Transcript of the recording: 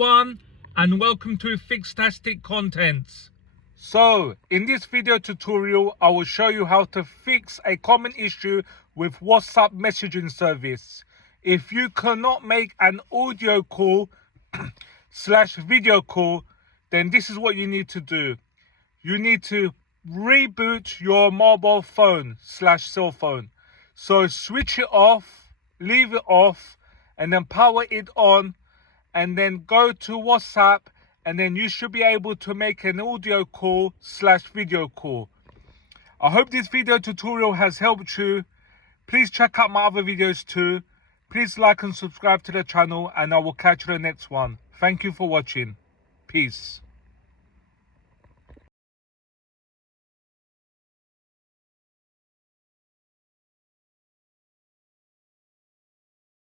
everyone, and welcome to FIXtastic Contents. So in this video tutorial I will show you how to fix a common issue with WhatsApp messaging service. If you cannot make an audio call / video call, then this is what you need to do. You need to reboot your mobile phone / cell phone. So switch it off, leave it off, and then power it on, and then go to WhatsApp, and then you should be able to make an audio call / video call. I hope this video tutorial has helped you. Please check out my other videos too. Please like and subscribe to the channel, and I will catch you in the next one. Thank you for watching. Peace.